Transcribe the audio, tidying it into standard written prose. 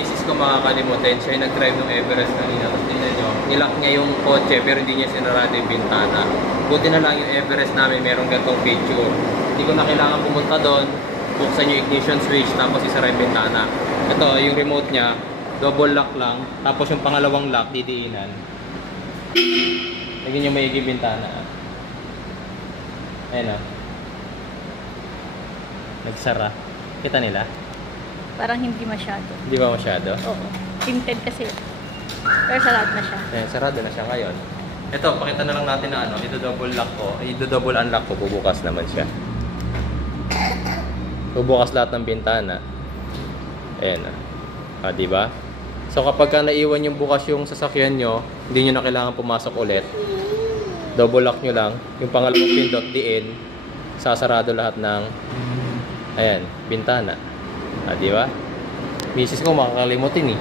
misis ko makakalimutin. Siya yung nag-drive ng Everest kanina. Tapos tingnan nyo, nilock niya yung kotse pero hindi niya sinarado yung bintana. Buti na lang yung Everest namin meron ganitong feature. Hindi ko na kailangan pumunta doon. Buksan yung ignition switch tapos isara yung bintana. Ito, yung remote niya, double lock lang. Tapos yung pangalawang lock, didiinan. Lagyan nyo maigi bintana. Ayan o. Nagsara. Kita nila? Parang hindi masyado. Hindi ba masyado? Oo. Tinted kasi. Pero sarado na siya. Ayan, sarado na siya ngayon. Ito, pakita na lang natin na ano, double lock ko. Double unlock ko, bubukas naman siya. Bubukas lahat ng bintana. Ayan na. Diba? So kapag ka naiwan yung bukas yung sasakyan nyo, hindi nyo na kailangan pumasok ulit. Double lock nyo lang. Yung pangalawang pindot diin, sasarado lahat ng ayan, bintana. Diba? Misis ko makakalimutin eh.